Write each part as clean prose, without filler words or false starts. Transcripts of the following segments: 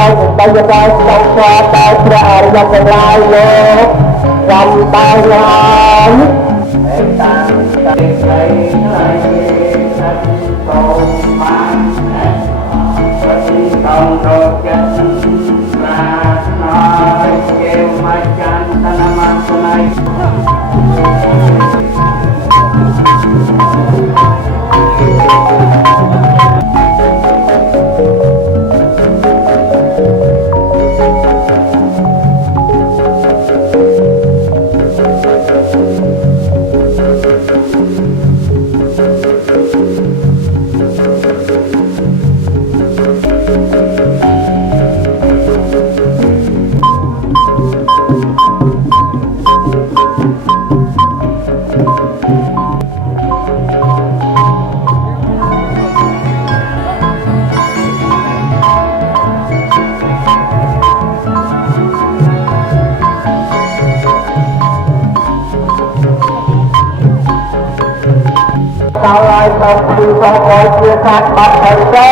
ដោយបញ្ញាដោយក្នុងស្វាដោយព្រះអរិយទាំងឡាយលោកចាំតែឡើយឯតាំងតែស្រីថ្លៃចិត្តកូនបានប្រទីកំរកចិត្តប្រាថ្នាគេមកចាន់តនមន្តណៃដល់ហើយទៅពីផងអោយជាសាស្ត្របាត់ទៅទៅ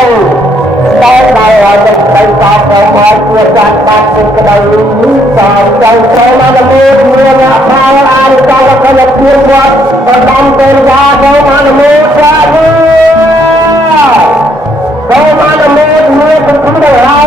ដល់ហើយទៅទៅតបទៅមកជាសាស្ត្របាត់ទៅក្តៅនេះតាមទៅចូលមកដល់មានអ្នកផលអានចង់ទៅគណៈជាវត្តទៅតាមពេលយ៉ាទៅមកដល់ចាទៅមកដល់មានទៅទៅ